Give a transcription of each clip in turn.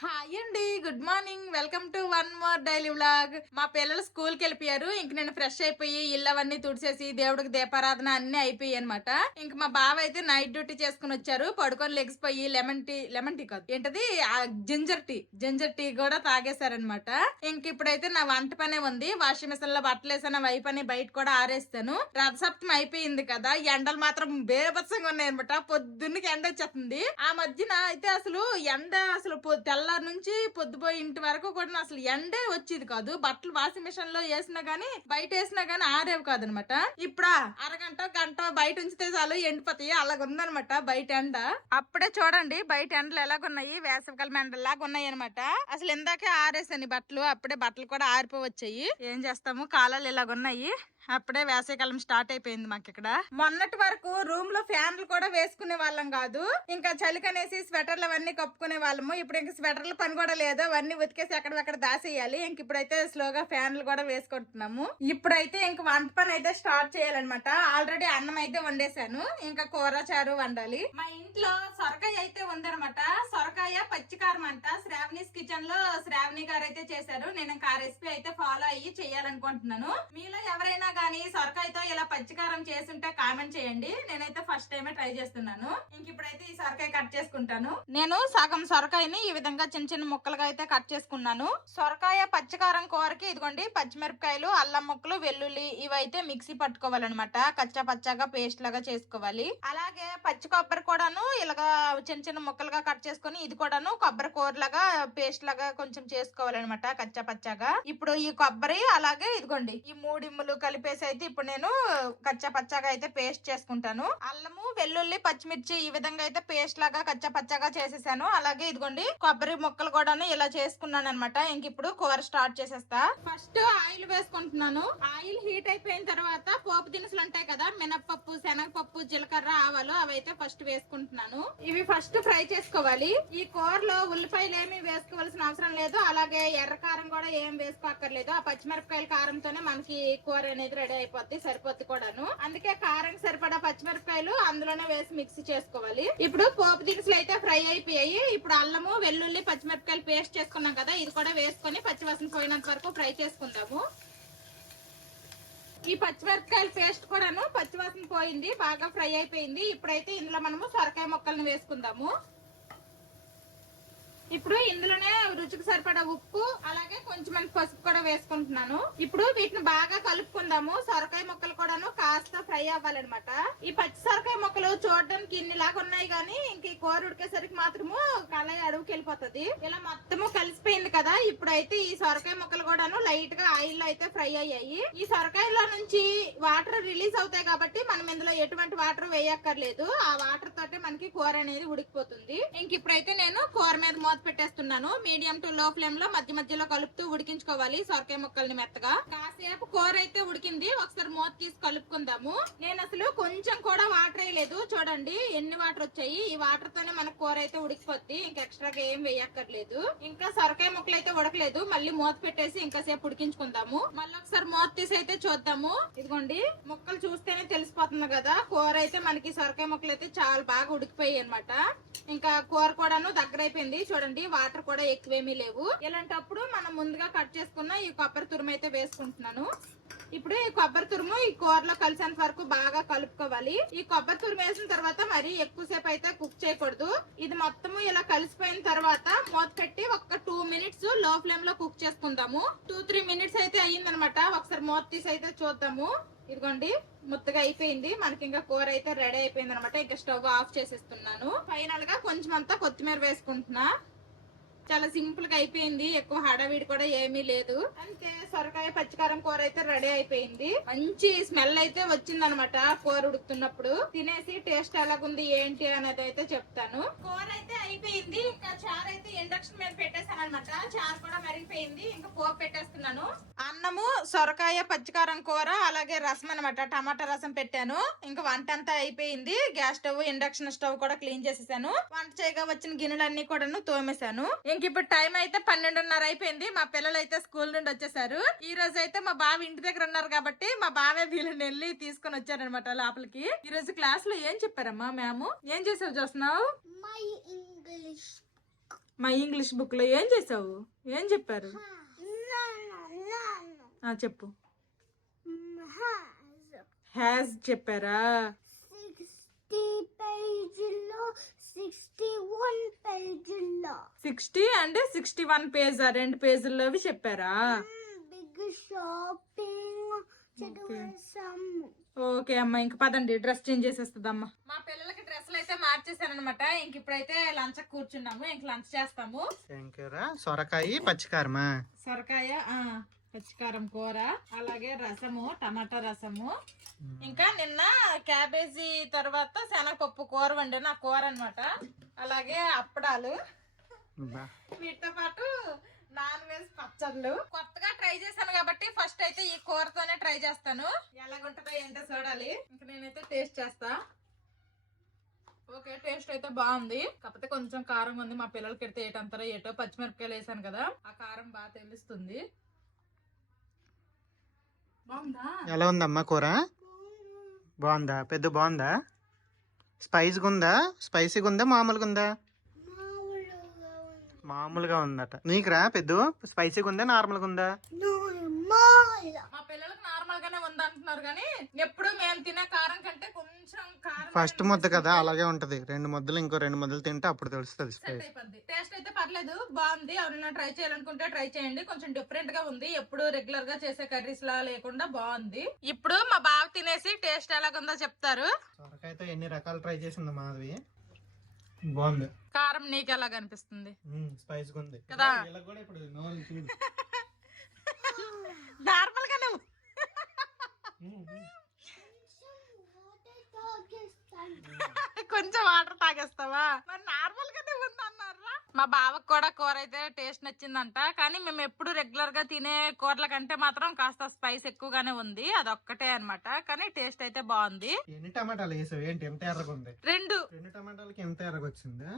Hi అండి, good morning. Welcome to one more daily vlog. మా పిల్లలు స్కూల్ కి వెళ్ళిపోయారు. ఇంక నేను ఫ్రెష్ అయిపోయి ఇల్లు అవన్నీ తుడిచేసి దేవుడికి దీపారాధన అన్ని అయిపోయి అనమాట. ఇంక మా బావ అయితే నైట్ డ్యూటీ చేసుకుని వచ్చారు. పడుకొని లెగిసిపోయి లెమన్ టీ కాదు ఏంటది, జింజర్ టీ కూడా తాగేశారనమాట. ఇంక ఇప్పుడైతే నా వంట పనే ఉంది. వాషింగ్ మిషన్ లో బట్టలు వేసాను, అవి పని బయట కూడా ఆరేస్తాను. రథసప్తమి అయిపోయింది కదా, ఎండలు మాత్రం బేభత్సంగా ఉన్నాయి అనమాట. పొద్దున్నకి ఎండ వచ్చేస్తుంది. ఆ మధ్యన అయితే అసలు ఎండ తెల్లారి నుంచి పొద్దుపోయి ఇంటి వరకు కూడా అసలు ఎండే వచ్చేది కాదు. బట్టలు వాషింగ్ మిషన్ లో వేసినా గానీ బయట వేసినా గానీ ఆరేవి కాదనమాట. ఇప్పుడు అరగంట గంట బయట ఉంచితే చాలు ఎండిపోతాయి. అలాగుందనమాట బయట ఎండ. అప్పుడే చూడండి బయట ఎండలు ఎలాగున్నాయి, వేసవికాలం ఎండలాగా ఉన్నాయి అనమాట. అసలు ఇందాకే ఆరేసాను బట్టలు, అప్పుడే బట్టలు కూడా ఆరిపోవచ్చాయి. ఏం చేస్తాము, కాలాలు ఇలాగున్నాయి. అప్పుడే వేసవికాలం స్టార్ట్ అయిపోయింది మాకు ఇక్కడ. మొన్నటి వరకు రూమ్ లో ఫ్యాన్లు కూడా వేసుకునే వాళ్ళం కాదు. ఇంకా చలికనేసి స్వెటర్లు అవన్నీ కప్పుకునే వాళ్ళము. ఇప్పుడు ఇంకా స్వెటర్లు పని కూడా లేదు, అవన్నీ ఉతికేసి ఎక్కడెక్కడ దాసేయాలి. ఇంక ఇప్పుడైతే స్లోగా ఫ్యాన్లు కూడా వేసుకుంటున్నాము. ఇప్పుడైతే ఇంక వంట పని అయితే స్టార్ట్ చేయాలన్నమాట. ఆల్రెడీ అన్నం అయితే వండేసాను, ఇంకా కూర చారు వండాలి. మా ఇంట్లో సొరకాయ అయితే ఉందనమాట. సొరకాయ పచ్చికారం అంట. శ్రావణీస్ కిచెన్ లో శ్రావణి గారు అయితే చేశారు. నేను ఇంకా ఆ రెసిపీ అయితే ఫాలో అయ్యి చేయాలనుకుంటున్నాను. మీలో ఎవరైనా కానీ సొరకాయతో ఇలా పచ్చికారం చేసుంటే కామెంట్ చేయండి. నేనైతే ఫస్ట్ టైమే ట్రై చేస్తున్నాను. ఇంక ఇప్పుడైతే ఈ సొరకాయ కట్ చేసుకుంటాను. నేను సగం సొరకాయని ఈ విధంగా చిన్న చిన్న ముక్కలుగా అయితే కట్ చేసుకున్నాను. సొరకాయ పచ్చికారం కూరకి ఇదిగోండి పచ్చిమిరపకాయలు, అల్లం ముక్కలు, వెల్లుల్లి ఇవైతే మిక్సీ పట్టుకోవాలన్నమాట. కచ్చా పచ్చాగా పేస్ట్ లాగా చేసుకోవాలి. అలాగే పచ్చి కొబ్బరి కూడాను ఇలాగా చిన్న చిన్న ముక్కలుగా కట్ చేసుకుని ఇది కూడాను కొబ్బరి కూరలాగా పేస్ట్ లాగా కొంచెం చేసుకోవాలన్నమాట కచ్చా పచ్చాగా. ఇప్పుడు ఈ కొబ్బరి అలాగే ఇదిగోండి ఈ మూడిమ్ములు కలిపేసి అయితే ఇప్పుడు నేను కచ్చా పచ్చాగా అయితే పేస్ట్ చేసుకుంటాను. అల్లము, వెల్లుల్లి, పచ్చిమిర్చి ఈ విధంగా అయితే పేస్ట్ లాగా కచ్చా పచ్చాగా చేసేసాను. అలాగే ఇదిగోండి కొబ్బరి ముక్కలు కూడాను ఇలా చేసుకున్నాను అనమాట. ఇంక ఇప్పుడు కూర స్టార్ట్ చేసేస్తా. ఫస్ట్ ఆయిల్ వేసుకుంటున్నాను. ఆయిల్ హీట్ అయిపోయిన తర్వాత పోపు దినుసులు ఉంటాయి కదా, మినప్పప్పు, శనగపప్పు, జీలకర్ర, ఆవాలు అవైతే ఫస్ట్ వేసుకుంటున్నాను. ఇవి ఫస్ట్ ఫ్రై చేసుకోవాలి. ఈ కూరలో ఉల్లిపాయలు ఏమి వేసుకోవాల్సిన అవసరం లేదు. అలాగే ఎర్ర కారం కూడా ఏం వేసుకోక్కర్లేదు. ఆ పచ్చిమిరపకాయల కారంతోనే మనకి కూర అనేది రెడీ అయిపోద్ది, సరిపోద్ది కూడాను. అందుకే కారం సరిపడా పచ్చిమిరపకాయలు అందులోనే వేసి మిక్స్ చేసుకోవాలి. ఇప్పుడు పోపు దినుసులు అయితే ఫ్రై అయిపోయాయి. ఇప్పుడు అల్లము, వెల్లుల్లి, పచ్చిమిరపకాయలు పేస్ట్ చేసుకున్నాం కదా, ఇది కూడా వేసుకొని పచ్చివాసన పోయినంత వరకు ఫ్రై చేసుకుందాము. ఈ పచ్చిమిరపకాయల పేస్ట్ కూడాను పచ్చివాసన పోయింది, బాగా ఫ్రై అయిపోయింది. ఇప్పుడైతే ఇందులో మనము సొరకాయ ముక్కలను వేసుకుందాము. ఇప్పుడు ఇందులోనే రుచికి సరిపడా ఉప్పు, అలాగే కొంచెం పసుపు కూడా వేసుకుంటున్నాను. ఇప్పుడు వీటిని బాగా కలుపుకుందాము. సొరకాయ ముక్కలు కూడాను కాస్త ఫ్రై అవ్వాలన్నమాట. ఈ పచ్చి సొరకాయ ముక్కలు చూడడానికి ఇన్నిలాగా ఉన్నాయి కానీ ఇంక ఈ కూర ఉడికేసరికి మాత్రము కళాయి అడుగుకి వెళ్ళిపోతుంది. ఇలా మొత్తము కలిసిపోయింది కదా. ఇప్పుడైతే ఈ సొరకాయ ముక్కలు కూడాను లైట్ గా ఆయిల్ లో అయితే ఫ్రై అయ్యాయి. ఈ సొరకాయలో నుంచి వాటర్ రిలీజ్ అవుతాయి కాబట్టి మనం ఇందులో ఎటువంటి వాటర్ వేయక్కర్లేదు. ఆ వాటర్ తోటే మనకి కూర అనేది ఉడికిపోతుంది. ఇంక ఇప్పుడైతే నేను కూర మీద పెట్టేస్తున్నాను. మీడియం టు లో ఫ్లేమ్ లో మధ్య మధ్యలో కలుపుతూ ఉడికించుకోవాలి సొరకాయ ముక్కల్ని మెత్తగా. కాసేపు కూర అయితే ఉడికింది, ఒకసారి మూత తీసి కలుపుకుందాము. నేను అసలు కొంచెం కూడా వాటర్ వేయలేదు. చూడండి ఎన్ని వాటర్ వచ్చాయి. ఈ వాటర్ తోనే మన కూర అయితే ఉడికిపోద్ది. ఇంకా ఎక్స్ట్రాగా ఏం వేయక్కర్లేదు. ఇంకా సొరకాయ ముక్కలు అయితే ఉడకలేదు. మళ్ళీ మూత పెట్టేసి ఇంకాసేపు ఉడికించుకుందాము. మళ్ళీ ఒకసారి మూత తీసి అయితే చూద్దాము. ఇదిగోండి ముక్కలు చూస్తేనే తెలిసిపోతుంది కదా. కూర అయితే మనకి సొరకాయ ముక్కలు అయితే చాలా బాగా ఉడికిపోయాయి అనమాట. ఇంకా కూర కూడాను దగ్గర అయిపోయింది. చూడండి వాటర్ కూడా ఎక్కువేమీ లేవు. ఇలాంటప్పుడు మనం ముందుగా కట్ చేసుకున్న ఈ కొబ్బరి తురుము అయితే వేసుకుంటున్నాను. ఇప్పుడు ఈ కొబ్బరి తురుము ఈ కూరలో కలిసేంత వరకు బాగా కలుపుకోవాలి. ఈ కొబ్బరి తురుము వేసిన తర్వాత మరి ఎక్కువసేపు అయితే కుక్ చేయకూడదు. ఇది మొత్తము ఇలా కలిసిపోయిన తర్వాత మూత పెట్టి ఒక 2 మినిట్స్ లో ఫ్లేమ్ లో కుక్ చేసుకుందాము. 2-3 మినిట్స్ అయితే అయ్యిందనమాట. ఒకసారి మూత తీసి అయితే చూద్దాము. ఇదిగోండి ముద్దగా అయిపోయింది. మనకి ఇంకా కూర అయితే రెడీ అయిపోయింది అనమాట. ఇంకా స్టవ్ ఆఫ్ చేసేస్తున్నాను. ఫైనల్ గా కొంచెం అంతా కొత్తిమీర వేసుకుంటున్నా. చాలా సింపుల్ గా అయిపోయింది. ఎక్కువ హడావిడి కూడా ఏమీ లేదు. అంతే, సొరకాయ పచ్చికారం కూర అయితే రెడీ అయిపోయింది. మంచి స్మెల్ అయితే వచ్చింది అనమాట. కూర ఉడుకుతున్నప్పుడు తినేసి టేస్ట్ ఎలాగుంది ఏంటి అనేది అయితే చెప్తాను. కూర అయితే అయిపోయింది. ఇంకా చారు అయితే ఇండక్షన్ మీద పెట్టేసాను అనమాట. చారు కూడా మరిగిపోయింది. ఇంకా పోపు పెట్టేస్తున్నాను. అన్నము, సొరకాయ పచ్చికారం కూర, అలాగే రసం అనమాట. టమాటా రసం పెట్టాను. ఇంకా వంట అంతా అయిపోయింది. గ్యాస్ స్టవ్, ఇండక్షన్ స్టవ్ కూడా క్లీన్ చేసేసాను. వంట చేయగా వచ్చిన గిన్నెలన్నీ కూడా తోమేశాను. ఇంక ఇప్పుడు టైం అయితే 12:30 అయిపోయింది. మా పిల్లలు అయితే స్కూల్ నుండి వచ్చేసారు. ఈ రోజు అయితే మా బావ ఇంటి దగ్గర ఉన్నారు కాబట్టి మా బావే వీళ్ళని వెళ్ళి తీసుకొని వచ్చారనమాట లోపలికి. ఈ రోజు క్లాస్ లో ఏం చెప్పారమ్మా మ్యామ్? ఏం చేసావు చూస్తున్నావు? మై ఇంగ్లీష్ మా ఇంగ్లీష్ బుక్ లో ఏం చేసావు? ఏం చెప్పారు? చెప్పు. హ్యాస్ చెప్పారా? 60 పేజీల్లో 61 పేజీల్లో 60 అంటే 61 పేజ్, 2 పేజీల్లోవి చెప్పారా? Big shopping చదివేసాము. ఓకే అమ్మ, ఇంక పదండి డ్రెస్ చేంజ్ చేసేస్తుందమ్మా. మా పిల్లలకి డ్రెస్సులు అయితే మార్చేసానమాట. ఇంక ఇప్పుడైతే లంచ్ కూర్చున్నాము. ఇంక లంచ్ చేస్తాము. సొరకాయ పచ్చికారమా? సొరకాయ పచ్చికారం కూర, అలాగే రసము, టమాటా రసము, ఇంకా నిన్న క్యాబేజీ తర్వాత శనగపప్పు కూర వండిన కూర అన్నమాట. అలాగే అప్పడాలు, వీటితో పాటు నాన్ వెజ్ పచ్చళ్ళు. కొత్తగా ట్రై చేశాను కాబట్టి ఫస్ట్ అయితే ఈ కూరతోనే ట్రై చేస్తాను. ఎలాగుంటుందో ఏంటో చూడాలి. ఇంక నేనైతే టేస్ట్ చేస్తా. ఓకే, టేస్ట్ అయితే బాగుంది. కాకపోతే కొంచెం కారం ఉంది. మా పిల్లలకి ఎడితే ఏటంటారో ఏటో, పచ్చిమిరపకాయలు వేసాను కదా, ఆ కారం బాగా తెలుస్తుంది. బాగుందా? ఎలా ఉందమ్మా కూర? బాగుందా? పెద్ద బాగుందా? స్పైసీగా ఉందా? స్పైసీగా ఉందా? మామూలుగా ఉందా? మామూలుగా ఉందట. నీకురా పెద్ద స్పైసీగా ఉందా? నార్మల్గా ఉందా? మా పిల్లలకు నార్మల్ గానే ఉంది అంటున్నారు, కానీ ఎప్పుడు మేము తినే కారం కంటే కొంచెం కారం. ఫస్ట్ ముద్ద కదా, అలాగే ఉంటది. 2 ముద్దలు ఇంకో 2 ముద్దలు తింటే అప్పుడు తెలుస్తుంది స్పైస్. టేస్ట్ అయితే పర్లేదు, బాగుంది. ఎవరైనా ట్రై చేయాలనుకుంటే ట్రై చేయండి. కొంచెం డిఫరెంట్ గా ఉంది. ఎప్పుడు రెగ్యులర్ గా చేసే కర్రీస్ లా లేకుండా బాగుంది. ఇప్పుడు మా బావ తినేసి టేస్ట్ ఎలాగుందో చెప్తారు. సొరకాయతో ఎన్ని రకాలు ట్రై చేసింది మాధవి. బాగుంది. కారం నీకు ఎలాగ అనిపిస్తుంది? స్పైసీగా ఉంది కదా. నార్మల్ గానే కొంచెం వాటర్ తాగేస్తావా? మరి నార్మల్ గానే ఉంది అన్నారా? మా బావకు కూడా కూర అయితే టేస్ట్ నచ్చిందంట. కానీ మేము ఎప్పుడు రెగ్యులర్ గా తినే కూరల కంటే మాత్రం కాస్త స్పైస్ ఎక్కువగానే ఉంది. అదొక్కటే అన్నమాట. కానీ టేస్ట్ అయితే బాగుంది. ఎన్ని టమాటాలు వేసావు? ఏంటి ఎంత ఎర్రగా ఉంది? 2 టమాటాలకి ఎంత ఎర్రగా వచ్చిందా?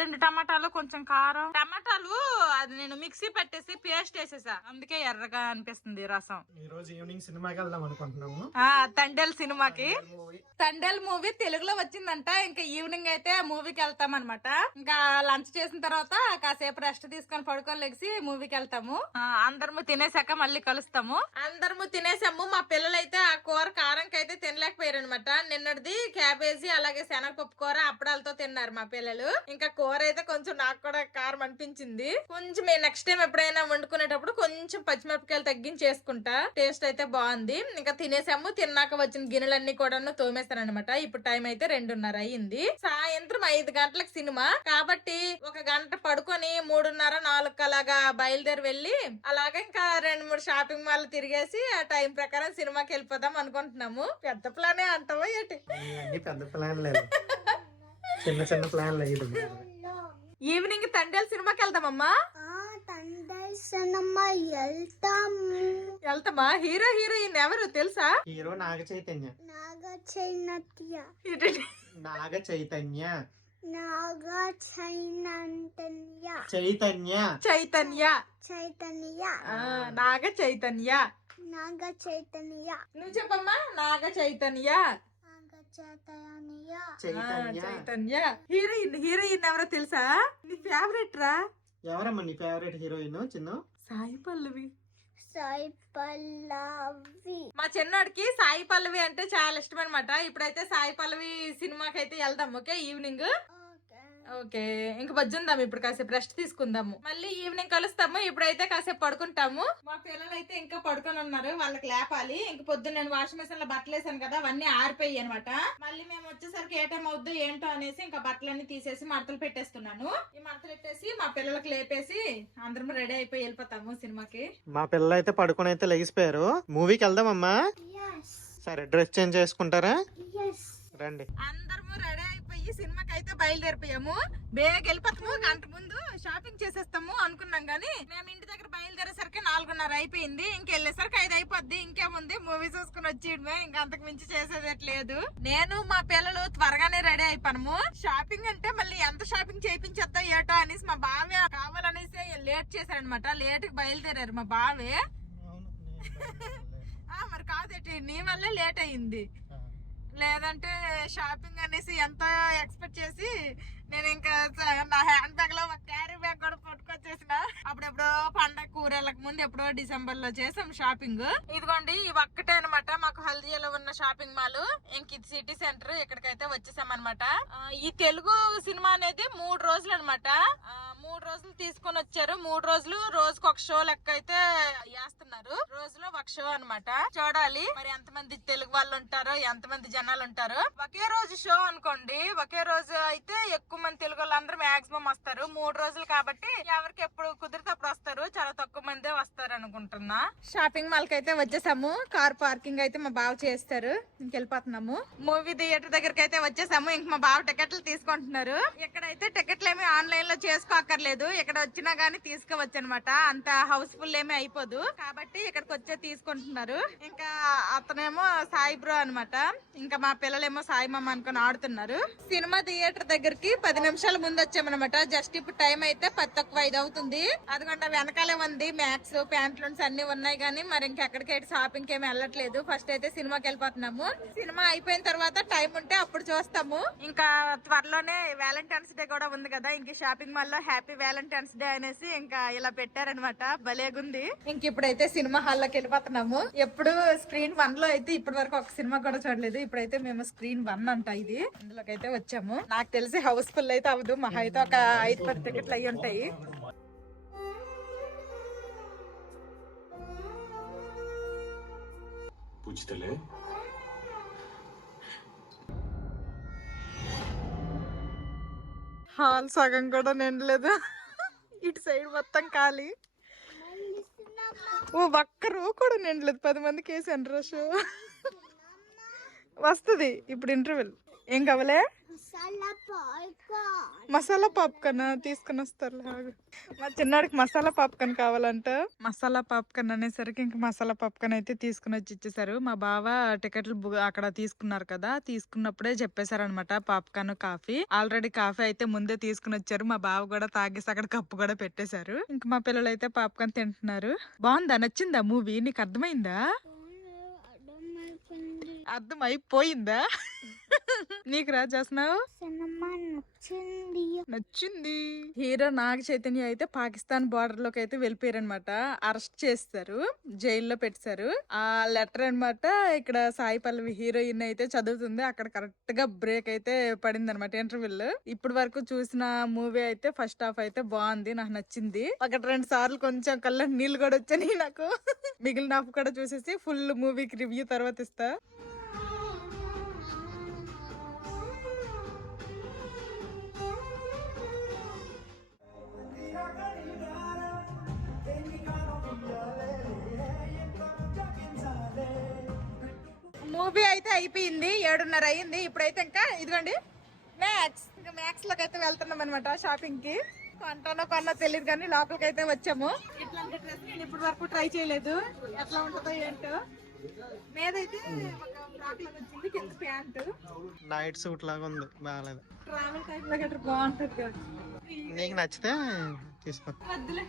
2 టమాటాలు, కొంచెం కారం. టమాటాలు అది నేను మిక్సీ పెట్టేసి పేస్ట్ వేసేసా, అందుకే ఎర్రగా అనిపిస్తుంది రసం. ఈ రోజు ఈవినింగ్ సినిమాకి వెళ్దాం అనుకుంటున్నాము. తండేల్ సినిమాకి. తండేల్ మూవీ తెలుగులో వచ్చిందంట. ఇంకా ఈవినింగ్ అయితే మూవీకి వెళ్తాం అనమాట. ఇంకా లంచ్ చేసిన తర్వాత కాసేపు రెస్ట్ తీసుకొని పడుకొని లెగిసి మూవీకి వెళ్తాము. అందరము తినేసాక మళ్ళీ కలుస్తాము. అందరము తినేసాము. మా పిల్లలు అయితే ఆ కూర కారంకి అయితే తినలేకపోయారు అనమాట. నిన్నటిది క్యాబేజీ అలాగే శనగపప్పు కూర అప్పడాలతో తిన్నారు మా పిల్లలు. ఇంకా కూర అయితే కొంచెం నాకు కూడా కారం అనిపించింది. కొంచెం నెక్స్ట్ టైం ఎప్పుడైనా వండుకునేటప్పుడు కొంచెం పచ్చిమిరపకాయలు తగ్గించేసుకుంటా. టేస్ట్ అయితే బాగుంది. ఇంకా తినేసాము. తిన్నాక వచ్చిన గిన్నెలన్నీ కూడా తోమేస్తాను అనమాట. ఇప్పుడు టైం అయితే 2:30 అయ్యింది. సాయంత్రం 5 గంటలకు సినిమా కాబట్టి 1 గంట పడుకొని 3:30, 4 అలాగా బయలుదేరి వెళ్ళి అలాగే ఇంకా 2-3 షాపింగ్ మాల్ తిరిగేసి ఆ టైం ప్రకారం సినిమాకి వెళ్ళిపోదాం అనుకుంటున్నాము. పెద్ద ప్లానే అంటావా ఏంటి? పెద్ద ప్లాన్ లేదు, చిన్న చిన్న ప్లాన్ లేదు. ఈవినింగ్ తండేల్ సినిమాకి వెళ్తామమ్మా. వెళ్తామా? హీరో హీరోయిన్ ఎవరు తెలుసా? హీరో నాగ చైతన్య. నువ్వు చెప్పమ్మా. నాగ చైతన్య. హీరోయిన్ ఎవరో తెలుసా? నీ ఫేవరెట్ రా? ఎవరమ్మా నీ ఫేవరెట్ హీరోయిన్? చిన్న సాయి పల్లవి. సాయి పల్లవి. మా చిన్నోడికి సాయి పల్లవి అంటే చాలా ఇష్టం అనమాట. ఇప్పుడైతే సాయి పల్లవి సినిమాకి అయితే వెళ్దాం. Okay, evening. ఓకే, ఇంక బజ్జుందాం. ఇప్పుడు కాసేపు రెస్ట్ తీసుకుందాము. మళ్ళీ ఈవినింగ్ కలుస్తాము. ఇప్పుడైతే కాసేపు పడుకుంటాము. మా పిల్లలు అయితే ఇంకా పడుకొని ఉన్నారు. వాళ్ళకి లేపాలి. ఇంక పొద్దున్న నేను వాషింగ్ మెషిన్ లో బట్టలు వేసాను కదా, అవన్నీ ఆరిపోయి అనమాట. మళ్ళీ మేము వచ్చేసరికి ఏ టైం అవుద్దో ఏంటో అనేసి ఇంకా బట్టలన్నీ తీసేసి మడతలు పెట్టేస్తున్నాను. ఈ మడతలు పెట్టేసి మా పిల్లలకు లేపేసి అందరం రెడీ అయిపోయి వెళ్ళిపోతాము సినిమాకి. మా పిల్లలు అయితే పడుకొని అయితే లెగిసిపోయారు. మూవీకి వెళ్దామమ్మా. సరే, డ్రెస్ చేంజ్ చేసుకుంటారా? రండి. అందరము రెడీ అయిపోయి సినిమాకి అయితే బయలుదేరిపోయాము. బేగ వెళ్ళిపోతాము. గంట ముందు షాపింగ్ చేసేస్తాము అనుకున్నాం, గానీ మేము ఇంటి దగ్గర బయలుదేరేసరికి 4:30 అయిపోయింది. ఇంకెళ్ళేసరికి 5 అయిపోద్ది. ఇంకేముంది, మూవీ చూసుకుని వచ్చేయడమే. ఇంకా అంతకు మించి చేసేదట్లేదు. నేను మా పిల్లలు త్వరగానే రెడీ అయిపోయాము. షాపింగ్ అంటే మళ్ళీ ఎంత షాపింగ్ చేయించేద్దా ఏటో అనేసి మా బావే కావాలనేసి లేట్ చేశారనమాట. లేట్ కి బయలుదేరారు మా బావే. 哦 మరి కాదేటి, నీ వల్లే లేట్ అయింది. లేదంటే షాపింగ్ అనేసి ఎంత ఎక్స్పెక్ట్ చేసి నేను ఇంకా నా హ్యాండ్ బ్యాగ్ లో ఒక క్యారీ బ్యాగ్ కూడా పట్టుకొచ్చేసిన. అప్పుడెప్పుడో పండగ కూరలకు ముందు ఎప్పుడో డిసెంబర్ లో చేసాం షాపింగ్. ఇదిగోండి ఇవి ఒక్కటే అనమాట మాకు హల్దియాలో ఉన్న షాపింగ్ మాల్. ఇంక ఇది సిటీ సెంటర్, ఇక్కడికైతే వచ్చేసాం అనమాట. ఈ తెలుగు సినిమా అనేది 3 రోజులు అనమాట. 3 రోజులు తీసుకొని వచ్చారు. 3 రోజులు రోజుకు ఒక షో లెక్క అయితే వేస్తున్నారు. రోజులో ఒక షో అనమాట. చూడాలి మరి ఎంతమంది తెలుగు వాళ్ళు ఉంటారో, ఎంతమంది జనాలు ఉంటారో. ఒకే రోజు షో అనుకోండి, ఒకే రోజు అయితే ఎక్కువ మంది తెలుగు వాళ్ళు అందరూ మాక్సిమం వస్తారు. 3 రోజులు కాబట్టి ఎవరికి ఎప్పుడు కుదిరితే అప్పుడు వస్తారు. చాలా తక్కువ మందే వస్తారు అనుకుంటున్నా. షాపింగ్ మాల్ కి అయితే వచ్చేసాము. కార్ పార్కింగ్ అయితే మా బావ చేస్తారు. ఇంకెళ్ళిపోతున్నాము. మూవీ థియేటర్ దగ్గరికి అయితే వచ్చేసాము. ఇంక మా బావ టికెట్లు తీసుకుంటున్నారు. ఇక్కడైతే టికెట్లు ఏమి ఆన్లైన్ లో చేసుకోక్కర్లేదు. ఇక్కడ వచ్చినా గానీ తీసుకోవచ్చు అనమాట. అంత హౌస్ఫుల్ ఏమీ అయిపోదు కాబట్టి ఇక్కడికి వచ్చే తీసుకుంటున్నారు. ఇంకా అతనేమో సాయి బ్రో అనమాట. ఇంకా మా పిల్లలేమో సాయి మామ అనుకుని ఆడుతున్నారు. సినిమా థియేటర్ దగ్గరికి 10 నిమిషాల ముందు వచ్చామన్నమాట. జస్ట్ ఇప్పుడు టైం అయితే 10:05 అవుతుంది. అదిగొండ వెనకాలే ఉంది మ్యాక్స్, ప్యాంట్లూన్స్ అన్ని ఉన్నాయి. కానీ మరి ఇంకెక్కడికి షాపింగ్ ఏమి వెళ్ళట్లేదు. ఫస్ట్ అయితే సినిమాకి వెళ్ళిపోతున్నాము. సినిమా అయిపోయిన తర్వాత టైం ఉంటే అప్పుడు చూస్తాము. ఇంకా త్వరలోనే వ్యాలంటైన్స్ డే కూడా ఉంది కదా. ఇంక షాపింగ్ మాల్ లో హ్యాపీ వ్యాలంటైన్స్ డే అనేసి ఇంకా ఇలా పెట్టారనమాట. భలేగుంది. ఇంక ఇప్పుడైతే సినిమా హాల్ లోకి వెళ్ళిపోతున్నాము. ఎప్పుడు స్క్రీన్ 1 లో అయితే ఇప్పటి వరకు ఒక సినిమా కూడా చూడలేదు. ఇప్పుడైతే మేము స్క్రీన్ 1 అంట ఇది, ఇందులోకి అయితే వచ్చాము. నాకు తెలిసి హౌస్ఫుల్ అయితే అవ్వదు. మహా అయితే ఒక 5-10 టికెట్లు అయ్యి ఉంటాయి. హాల్ సగం కూడా నిండలేదు. ఇటు సైడ్ మొత్తం ఖాళీ. ఒక్క రో కూడా నిండలేదు. 10 మందికి వేసాను రష్. వస్తుంది ఇప్పుడు ఇంటర్వెల్. ఏం కావాలే? మసాలా పాప్కార్న్ తీసుకుని వస్తారు. మా చిన్నాడికి మసాలా పాప్కార్న్ కావాలంట. మసాలా పాప్కార్న్ అనేసరికి ఇంకా మసాలా పాప్కార్న్ అయితే తీసుకుని వచ్చి ఇచ్చేసారు. మా బావ టికెట్లు అక్కడ తీసుకున్నారు కదా, తీసుకున్నప్పుడే చెప్పేశారనమాట పాప్కార్న్ కాఫీ. ఆల్రెడీ కాఫీ అయితే ముందే తీసుకుని వచ్చారు. మా బావ కూడా తాగేసి అక్కడ కప్పు కూడా పెట్టేశారు. ఇంకా మా పిల్లలు అయితే పాప్కార్న్ తింటున్నారు. బాగుందా? నచ్చిందా మూవీ? నీకు అర్థమైందా? అర్థం అయిపోయిందా? నీకు రా చేస్తున్నావు? నచ్చింది. హీరో నాగ చైతన్య అయితే పాకిస్తాన్ బార్డర్ లోకి అయితే వెళ్ళిపోయారనమాట. అరెస్ట్ చేస్తారు, జైల్లో పెట్టారు. ఆ లెటర్ అనమాట ఇక్కడ సాయి పల్లవి హీరోయిన్ అయితే చదువుతుంది. అక్కడ కరెక్ట్ గా బ్రేక్ అయితే పడింది అనమాట ఇంటర్వ్యూలో. ఇప్పటి వరకు చూసిన మూవీ అయితే ఫస్ట్ హాఫ్ అయితే బాగుంది, నాకు నచ్చింది. 1-2 సార్లు కొంచెం కళ్ళ నీళ్ళు కూడా వచ్చాయి నాకు. మిగిలిన హాఫ్ కూడా చూసేసి ఫుల్ మూవీకి రివ్యూ తర్వాత ఇస్తా. మూవీ అయితే అయిపోయింది. 7:30 అయింది. ఇప్పుడైతే ఇంకా ఇదిగోండి మ్యాక్స్. ఇంకా మ్యాక్స్ లోకి అయితే వెళ్తున్నాం అనమాట షాపింగ్ కి. కొంటానో కొన్నా తెలియదు కానీ లోపలికి అయితే వచ్చాము. ఇట్లాంటి డ్రెస్ నేను ఇప్పటి వరకు ట్రై చేయలేదు. ఎట్లా ఉంటుందో ఏంటో. మీదైతే ఒక ఫ్రాక్ లాగా వచ్చింది, కింద ప్యాంట్. నైట్ సూట్ లాగా ఉంది, బాగాలేదు. ట్రావెల్ టైప్ లో గట్రా బాగుంటది కదా. నీకు నచ్చితే తీసుకో. వద్దులే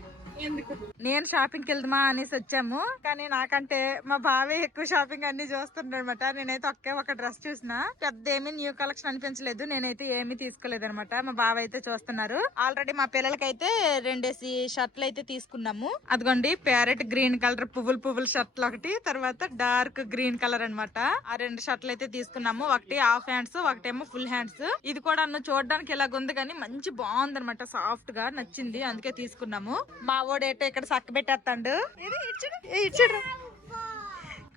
ఎందుకు. నేను షాపింగ్ కి వెళ్దామా అనేసి వచ్చాము. కానీ నాకంటే మా బావే ఎక్కువ షాపింగ్ అన్ని చూస్తుండనమాట. నేనైతే ఒక డ్రెస్ చూసిన, పెద్ద ఏమీ న్యూ కలెక్షన్ అనిపించలేదు. నేనైతే ఏమీ తీసుకోలేదు అనమాట. మా బావ అయితే చూస్తున్నారు. ఆల్రెడీ మా పిల్లలకైతే 2 షర్ట్లు అయితే తీసుకున్నాము. అదిగోండి ప్యారెట్ గ్రీన్ కలర్ పువ్వులు షర్ట్లు ఒకటి, తర్వాత డార్క్ గ్రీన్ కలర్ అనమాట. ఆ 2 షర్ట్లు అయితే తీసుకున్నాము. ఒకటి హాఫ్ హ్యాండ్స్, ఒకటేమో ఫుల్ హ్యాండ్స్. ఇది కూడా చూడడానికి ఇలాగ ఉంది కానీ మంచి బాగుంది అనమాట, సాఫ్ట్ గా నచ్చింది, అందుకే తీసుకున్నాము. మా ఓడేటో ఇక్కడ సక్క పెట్టేస్తాడు. ఇచ్చాడు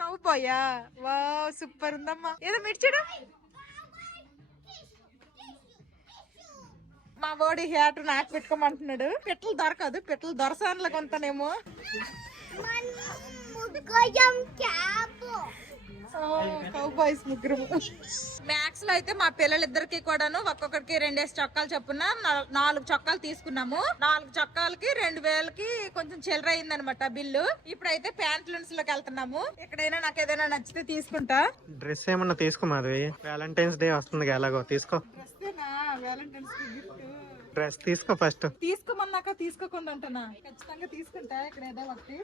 కౌబాయా. వా సూపర్ ఉందమ్మా. ఏదో మిర్చాడు. మా ఓడి హ్యాట్ నాకు పెట్టుకోమంటున్నాడు. పెట్టలు దొరకదు, పెట్టలు దొరసాన్ల కొంతనేమో. కౌబాయ్స్ ముగ్గురు. మ్యాక్స్ లో అయితే మా పిల్లలిద్దరికి కూడాను ఒక్కొక్కరికి 2 చొక్కాలు చొప్పున 4 చొక్కాలు తీసుకున్నాము. 4 చొక్కాలకి 2000కి కొంచెం చిల్లర అయింది అనమాట బిల్లు. ఇప్పుడైతే ప్యాంట్లూన్స్ లోకి వెళ్తున్నాము. ఎక్కడైనా నాకు ఏదైనా నచ్చితే తీసుకుంటా. డ్రెస్ ఏమన్నా తీసుకో మాధవి, వ్యాలంటైన్స్ డే వస్తుంది ఎలాగో తీసుకో. వ్యాలంటైన్స్ గిఫ్ట్ డ్రెస్ తీసుకో ఫస్ట్. తీసుకోమన్నాక తీసుకోకుండా ఉంటున్నా, ఖచ్చితంగా తీసుకుంటా. ఇక్కడ ఏదో ఒకటి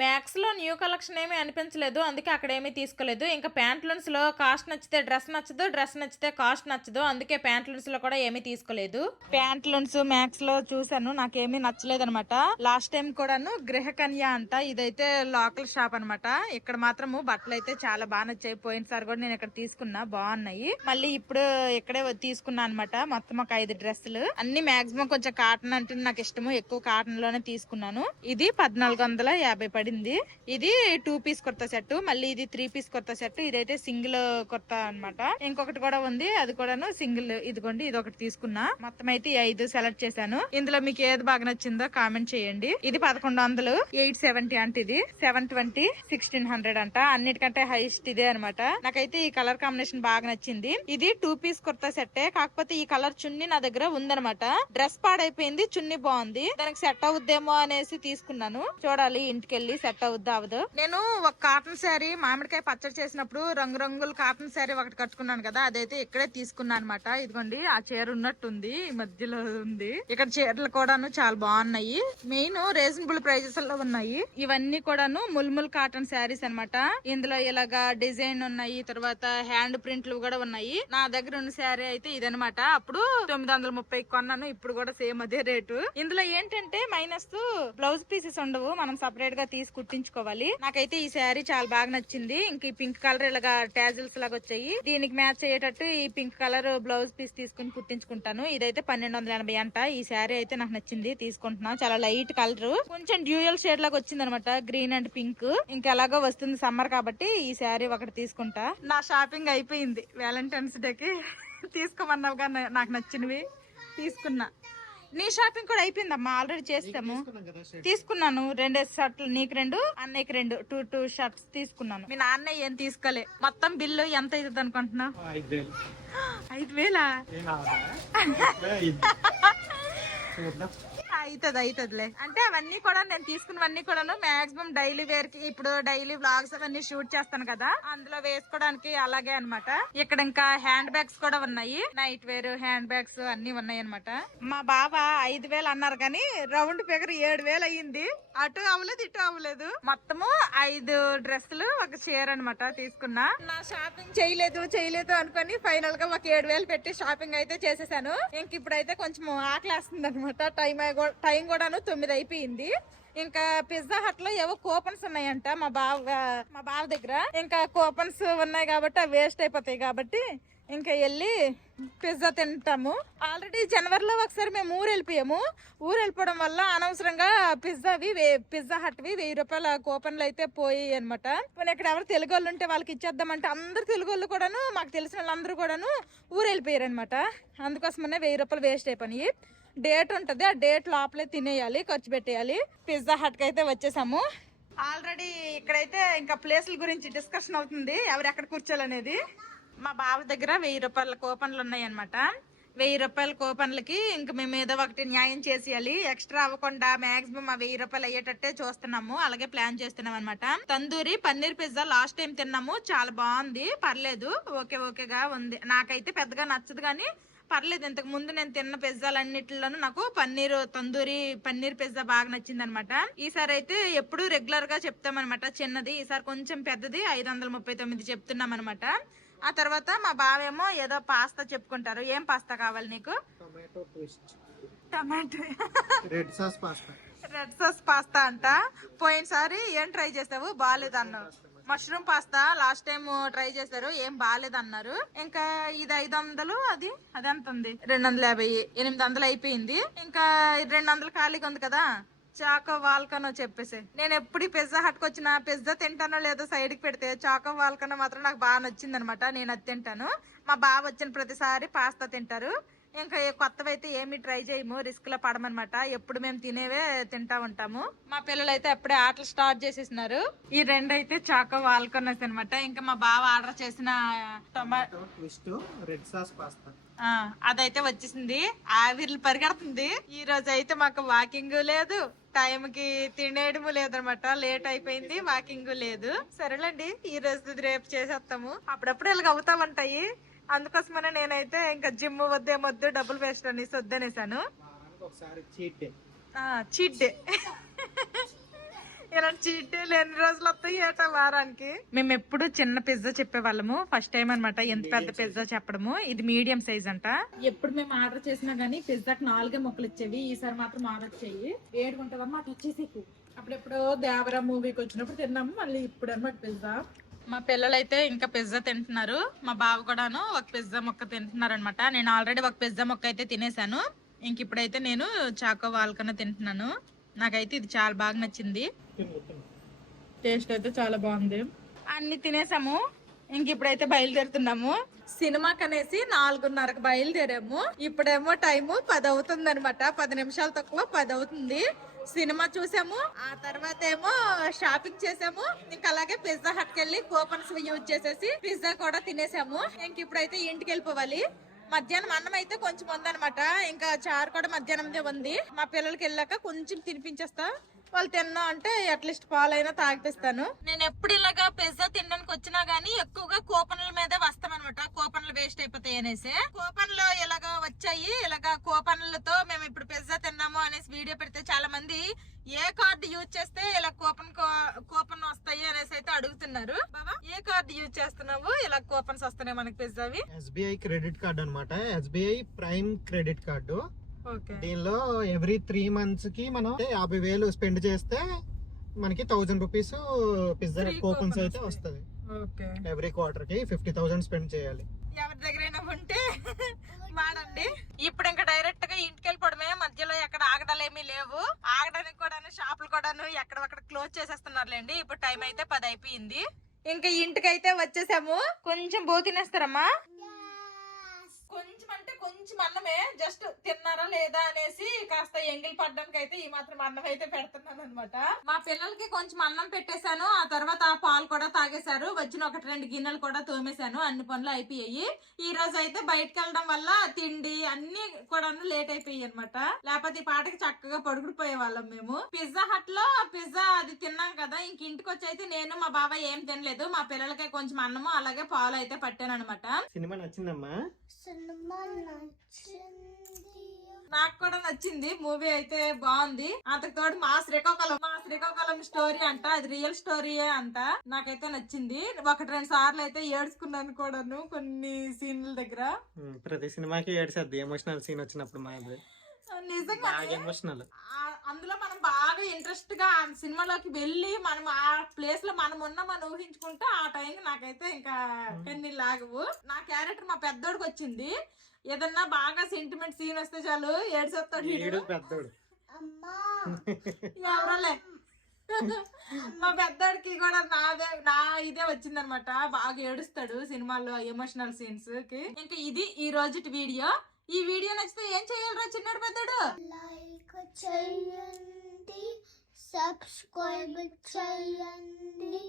మ్యాక్స్ లో న్యూ కలెక్షన్ ఏమీ అనిపించలేదు, అందుకే అక్కడ ఏమీ తీసుకోలేదు. ఇంకా ప్యాంట్లూన్స్ లో కాస్ట్ నచ్చితే డ్రెస్ నచ్చదు, డ్రెస్ నచ్చితే కాస్ట్ నచ్చదు, అందుకే ప్యాంట్లూన్స్ లో కూడా ఏమీ తీసుకోలేదు. ప్యాంట్లూన్స్ మ్యాక్స్ లో చూసాను, నాకేమీ నచ్చలేదు అనమాట. లాస్ట్ టైం కూడాను గృహకన్య అంట, ఇదైతే లోకల్ షాప్ అనమాట. ఇక్కడ మాత్రము బట్టలు అయితే చాలా బాగా నచ్చాయి. పోయినసారి కూడా నేను ఇక్కడ తీసుకున్నా, బాగున్నాయి. మళ్ళీ ఇప్పుడు ఇక్కడే తీసుకున్నా అనమాట. మొత్తం ఒక 5 డ్రెస్సులు, అన్ని మాక్సిమం కొంచెం కాటన్ అంటే నాకు ఇష్టము, ఎక్కువ కాటన్ లోనే తీసుకున్నాను. ఇది 1450 పడింది. ఇది 2 పీస్ కుర్తా సెట్, మళ్ళీ ఇది 3 పీస్ కుర్తా సెట్. ఇదైతే సింగిల్ కుర్తా అన్నమాట. ఇంకొకటి కూడా ఉంది, అది కూడాను సింగిల్. ఇదిగోండి, ఇది ఒకటి తీసుకున్నా. మొత్తం అయితే 5 సెలెక్ట్ చేశాను. ఇందులో మీకు ఏది బాగా నచ్చిందో కామెంట్ చేయండి. ఇది 1100, 870 అంటే, ఇది 720, 1600 అంట. అన్నిటికంటే హైయెస్ట్ ఇదే అనమాట. నాకైతే ఈ కలర్ కాంబినేషన్ బాగా నచ్చింది. ఇది 2 పీస్ కుర్తా సెట్టే, కాకపోతే ఈ కలర్ చున్నీ నా దగ్గర ఉందనమాట. డ్రెస్ పాడైపోయింది, చున్నీ బాగుంది, దానికి సెట్ అవుద్దేమో అనేసి తీసుకున్నాను. చూడాలి ఇంటికి వెళ్ళి సెట్ అవుద్దా అవదు. నేను ఒక కాటన్ శారీ మామిడికాయ పచ్చడి చేసినప్పుడు రంగురంగుల కాటన్ శారీ ఒకటి కట్టుకున్నాను కదా, అదైతే ఇక్కడే తీసుకున్నాను అనమాట. ఇదిగోండి, ఆ చీర ఉన్నట్టుంది, ఈ మధ్యలో ఉంది. ఇక్కడ చీరలు కూడాను చాలా బాగున్నాయి, మెయిన్ రీజనబుల్ ప్రైజెస్ లో ఉన్నాయి. ఇవన్నీ కూడాను ముల్ముల్ కాటన్ శారీస్ అనమాట. ఇందులో ఇలాగా డిజైన్ ఉన్నాయి, తర్వాత హ్యాండ్ ప్రింట్లు కూడా ఉన్నాయి. నా దగ్గర ఉన్న శారీ అయితే ఇదనమాట. అప్పుడు 930 కొన్నాను, ఇప్పుడు కూడా సేమ్ అదే రేటు. ఇందులో ఏంటంటే మైనస్ బ్లౌజ్ పీసెస్ ఉండవు, మనం సపరేట్ గా తీసి కుట్టించుకోవాలి. నాకైతే ఈ శారీ చాలా బాగా నచ్చింది. ఇంక ఈ పింక్ కలర్ ఇలాగా టాజిల్స్ లాగా వచ్చాయి, దీనికి మ్యాచ్ అయ్యేటట్టు ఈ పింక్ కలర్ బ్లౌజ్ పీస్ తీసుకుని కుట్టించుకుంటాను. ఇదైతే 1280 అంట. ఈ శారీ అయితే నాకు నచ్చింది, తీసుకుంటున్నా. చాలా లైట్ కలర్, కొంచెం డ్యూయల్ షేడ్ లాగా వచ్చింది అనమాట, గ్రీన్ అండ్ పింక్. ఇంకెలాగో వస్తుంది సమ్మర్ కాబట్టి ఈ శారీ ఒకటి తీసుకుంటా. నా షాపింగ్ అయిపోయింది. వ్యాలంటైన్స్ డేకి తీసుకోమన్నావుగా నాకు నచ్చినవి తీసుకున్నా. నీ షాపింగ్ కూడా అయిపోయిందమ్మా, ఆల్రెడీ చేస్తాము. తీసుకున్నాను 2 షర్ట్లు, నీకు 2, అన్నయ్యకి 2, 2 షర్ట్స్ తీసుకున్నాను. మీ నాన్న ఏం తీసుకోలే. మొత్తం బిల్లు ఎంత అవుతుంది అనుకుంటున్నావు? 5000 అవుతుందిలే. అంటే అవన్నీ కూడా నేను తీసుకున్నవన్నీ కూడాను మాక్సిమం డైలీ వేర్ కి, ఇప్పుడు డైలీ వ్లాగ్స్ అవన్నీ షూట్ చేస్తాను కదా, అందులో వేసుకోవడానికి అలాగే అన్నమాట. ఇక్కడ ఇంకా హ్యాండ్ బ్యాగ్స్ కూడా ఉన్నాయి, నైట్ వేర్ హ్యాండ్ బ్యాగ్స్ అన్ని ఉన్నాయి అనమాట. మా బాబా 5000 అన్నారు కానీ రౌండ్ ఫిగర్ 7000 అయ్యింది. అటు అవ్వలేదు, ఇటు అవ్వలేదు. మొత్తము 5 డ్రెస్సులు, ఒక చీర అనమాట తీసుకున్నా. నా షాపింగ్ చేయలేదు అనుకుని ఫైనల్ గా ఒక 7000 పెట్టి షాపింగ్ అయితే చేసేసాను. ఇంక ఇప్పుడైతే కొంచెం ఆకలేస్తుంది అనమాట. టైం కూడాను 9 అయిపోయింది. ఇంకా పిజ్జా హట్ లో ఏవో కూపన్స్ ఉన్నాయంట మా బావ దగ్గర. ఇంకా కూపన్స్ ఉన్నాయి కాబట్టి అవి వేస్ట్ అయిపోతాయి కాబట్టి ఇంకా వెళ్ళి పిజ్జా తింటాము. ఆల్రెడీ జనవరిలో ఒకసారి మేము ఊరు వెళ్ళిపోవడం వల్ల అనవసరంగా పిజ్జా హట్ వి 1000 రూపాయల కూపన్లు అయితే పోయి అనమాట. ఇక్కడ ఎవరు తెలుగు వాళ్ళు ఉంటే వాళ్ళకి ఇచ్చేద్దామంటే అందరు తెలుగు వాళ్ళు కూడాను, మాకు తెలిసిన వాళ్ళందరూ కూడాను ఊరు వెళ్ళిపోయారు అనమాట. అందుకోసమనే 1000 రూపాయలు వేస్ట్ అయిపోయి. డేట్ ఉంటది, ఆ డేట్ లోపలే తినేయాలి, ఖర్చు పెట్టేయాలి. పిజ్జా హట్ కి అయితే వచ్చేసాము. ఆల్రెడీ ఇక్కడైతే ఇంకా ప్లేసుల గురించి డిస్కషన్ అవుతుంది, ఎవరు ఎక్కడ కూర్చోాలనేది. మా బావ దగ్గర 1000 రూపాయల కూపన్లు ఉన్నాయి అనమాట. 1000 రూపాయల కూపన్లకి ఇంకా మేము ఏదో ఒకటి న్యాయం చేసేయాలి. ఎక్స్ట్రా అవ్వకుండా మాక్సిమం ఆ 1000 రూపాయలు అయ్యేటట్టే చూస్తున్నాము, అలాగే ప్లాన్ చేస్తున్నాం అనమాట. Tandoori paneer pizza last time తిన్నాము, చాలా బాగుంది, పర్లేదు, ఓకేగా ఉంది. నాకైతే పెద్దగా నచ్చదు కానీ పర్లేదు. ఇంతకు ముందు నేను తిన్న పిజ్జాలన్నిటిలోనూ నాకు తందూరి పన్నీర్ పిజ్జా బాగా నచ్చింది అనమాట. ఈసారి అయితే ఎప్పుడు రెగ్యులర్ గా చెప్తామన్నమాట చిన్నది, ఈసారి కొంచెం పెద్దది 539 చెప్తున్నాం అనమాట. ఆ తర్వాత మా బావేమో ఏదో పాస్తా చెప్పుకుంటారు. ఏం పాస్తా కావాలి నీకు? టమాటో రెడ్ సాస్ పాస్తా అంట. పోయినసారి ఏం ట్రై చేసావు? బాగాలేదు అన్నావు. Mushroom pasta last time try చేశారు, ఏం బాగాలేదు అన్నారు. ఇంకా ఇది 500, అది ఎంత ఉంది? 250, 800 అయిపోయింది. ఇంకా 200 ఖాళీగా ఉంది కదా, చాకో వాల్కనో చెప్పేసి. నేను ఎప్పుడు పిజ్జా హట్కి వచ్చిన పిజ్జా తింటానో లేదో సైడ్ కి పెడితే చాకో వాల్కనో మాత్రం నాకు బాగా నచ్చింది అనమాట, నేను అది తింటాను. మా బావ వచ్చిన ప్రతిసారి పాస్తా తింటారు. ఇంకా కొత్తవైతే ఏమి ట్రై చేయము, రిస్క్ లో పడమనమాట. ఎప్పుడు మేము తినేవే తింటా ఉంటాము. మా పిల్లలు అయితే అప్పుడే ఆటలు స్టార్ట్ చేసేసినారు. ఈ 2 అయితే చాకో వాల్కొనస్ అనమాట. ఇంకా మా బావ ఆర్డర్ చేసిన tomato twist red sauce pasta అదైతే వచ్చేసింది. ఆవిర్లు పరిగెడుతుంది. ఈ రోజు అయితే మాకు వాకింగ్ లేదు, టైంకి తినేయడము లేదనమాట, లేట్ అయిపోయింది, వాకింగ్ లేదు. సరేలేండి, ఈ రోజు రేపు చేసేస్తాము. అప్పుడప్పుడు ఇలాగ అవుతా ఉంటాయి. అందుకోసమనే నేనైతే ఇంకా జిమ్ వద్దు డబ్బులు వేస్ట్ అనేసి వద్దనేసాను. ఒకసారి చీట్ డే. Cheat day. ఇలాంటి చీట్ డేలు ఎన్ని రోజులు వస్తాయి ఏటా వారానికి. మేము ఎప్పుడు చిన్న పిజ్జా చెప్పేవాళ్ళము, ఫస్ట్ టైం అనమాట ఎంత పెద్ద పిజ్జా చెప్పడము. ఇది మీడియం సైజ్ అంట. ఎప్పుడు మేము ఆర్డర్ చేసినా గానీ పిజ్జాకి 4 ముక్కలు ఇచ్చేవి, ఈసారి మాత్రం ఆర్డర్ వచ్చాయి. వేడుకుంటావమ్మా అట్లా వచ్చేసి. అప్పుడెప్పుడు దేవరా మూవీకి వచ్చినప్పుడు తిన్నాము, మళ్ళీ ఇప్పుడు అనమాట పిజ్జా. మా పిల్లలైతే ఇంకా పిజ్జా తింటున్నారు, మా బావ కూడాను ఒక పిజ్జా మొక్క తింటున్నారు అనమాట. నేను ఆల్రెడీ ఒక పిజ్జా మొక్క అయితే తినేసాను, ఇంక ఇప్పుడైతే నేను చాకో వాల్కన్నా తింటున్నాను. నాకైతే ఇది చాలా బాగా నచ్చింది, టేస్ట్ అయితే చాలా బాగుంది. అన్ని తినేసాము, ఇంక ఇప్పుడైతే బయలుదేరుతున్నాము. సినిమాకి అనేసి 4:30కి బయలుదేరాము. ఇప్పుడేమో టైము 10 అవుతుంది అనమాట, 10 నిమిషాలు తక్కువ 10 అవుతుంది. సినిమా చూసాము, ఆ తర్వాత ఏమో షాపింగ్ చేసాము, ఇంకా అలాగే పిజ్జా హట్ కెళ్ళి కూపన్స్ యూజ్ చేసేసి పిజ్జా కూడా తినేసాము. ఇంక ఇప్పుడైతే ఇంటికి వెళ్ళిపోవాలి. మధ్యాహ్నం అన్నం అయితే కొంచెం ఉందనమాట, ఇంకా చారు కూడా మధ్యాహ్నందే ఉంది. మా పిల్లలకి వెళ్ళాక కొంచెం తినిపించేస్తా, వాళ్ళు తిన్నా అంటే అట్లీస్ట్ పాలైనా తాగిపిస్తాను. నేను ఎప్పుడు ఇలాగా పిజ్జా తినడానికి వచ్చినా గానీ ఎక్కువగా కూపన్ల మీదే వస్తామన్నమాట, కూపన్లు వేస్ట్ అయిపోతాయి అనేసి. కూపన్లు ఇలాగా వచ్చాయి, ఇలాగా కూపన్లతో మేము ఇప్పుడు పిజ్జా తిన్నాము అనేసి వీడియో పెడితే చాలా మంది ఏ కార్డు యూజ్ చేస్తే ఇలా కూపన్ వస్తాయి అనేసి అయితే అడుగుతున్నారు. బాబా ఏ కార్డు యూజ్ చేస్తున్నావు ఇలా కూపన్స్ వస్తున్నాయి మనకి పిజ్జావి? SBI క్రెడిట్ కార్డ్ అన్నమాట, SBI prime credit card. Okay, దీనిలో ఎవ్రీ 3 months కి మనం 50,000 స్పెండ్ చేస్తే మనకి 1000 rupees pizza Free coupons coupon అయితే వస్తుంది. ఓకే. ఎవ్రీ క్వార్టర్ కి 50,000 స్పెండ్ చేయాలి. ఎవరి దగ్గరైనా ఉంటే వాడండి. ఇప్పుడు ఇంకా డైరెక్ట్ గా ఇంటికి వెళ్ళిపోవడమే, మధ్యలో ఎక్కడ ఆగడాలు ఏమీ లేవు. ఆగడానికి కూడా షాపులు కూడాను ఎక్కడక్కడ క్లోజ్ చేసేస్తున్నారులేండి. ఇప్పుడు టైం అయితే 10 అయిపోయింది, ఇంకా ఇంటికైతే వచ్చేసాము. కొంచెం బో తినేస్తారమ్మా, కొంచెం అంటే కొంచెం అన్నమే, జస్ట్ తిన్నారా లేదా అనేసి కాస్త ఎంగిల్ పడ్డానికి అయితే ఈ మాత్రం అన్నం అయితే పెడుతున్నాను అనమాట. మా పిల్లలకి కొంచెం అన్నం పెట్టేశాను, ఆ తర్వాత ఆ పాలు కూడా తాగేశారు. వచ్చిన 1-2 గిన్నెలు కూడా తోమేశాను, అన్ని పనులు అయిపోయాయి. ఈ రోజు అయితే బయటకు వెళ్ళడం వల్ల తిండి అన్ని కూడా లేట్ అయిపోయాయి అనమాట, లేకపోతే ఈ పాటకి చక్కగా పడుకుడిపోయే వాళ్ళం మేము. పిజ్జా హట్ లో పిజ్జా అది తిన్నాం కదా, ఇంక ఇంటికి వచ్చి అయితే నేను మా బాబాయ్ ఏం తినలేదు, మా పిల్లలకి కొంచెం అన్నము అలాగే పాలు అయితే పట్టాను అనమాట. సినిమా నచ్చిందమ్మా? సినిమా నచ్చింది, నాకు కూడా నచ్చింది. మూవీ అయితే బాగుంది. అంతకుతోడు మా శ్రీకాకుళం స్టోరీ అంట, అది రియల్ స్టోరీయే అంట. నాకైతే నచ్చింది. 1-2 సార్లు అయితే ఏడ్చుకున్నాను కూడాను కొన్ని సీన్ల దగ్గర. ప్రతి సినిమాకి ఏడ్చేద్ది ఎమోషనల్ సీన్ వచ్చినప్పుడు. మా నిజంగా ఎమోషనల్. అందులో మనం బాగా ఇంట్రెస్ట్ గా ఆ సినిమాలోకి వెళ్ళి మనం ఆ ప్లేస్ లో మనం మనం ఊహించుకుంటే ఆ టైం నాకైతే ఇంకా కన్నీ లాగవు. నా క్యారెక్టర్ మా పెద్దోడికి వచ్చింది. ఏదన్నా బాగా సెంటిమెంట్ సీన్ వస్తే చాలు ఏడ్చేస్తాడు పెద్దోడు. అమ్మా ఎవరోలే. మా పెద్దోడికి కూడా నా ఇదే వచ్చిందనమాట, బాగా ఏడుస్తాడు సినిమాల్లో ఎమోషనల్ సీన్స్ కి. ఇంకా ఇది ఈ రోజుటి వీడియో. ఈ వీడియో నచ్చితే ఏం చేయాలరా చిన్నాడు పెద్దోడు? లైక్ చేయండి, సబ్స్క్రైబ్ చేయండి,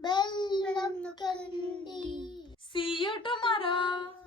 బెల్ నొక్కండి. See you tomorrow.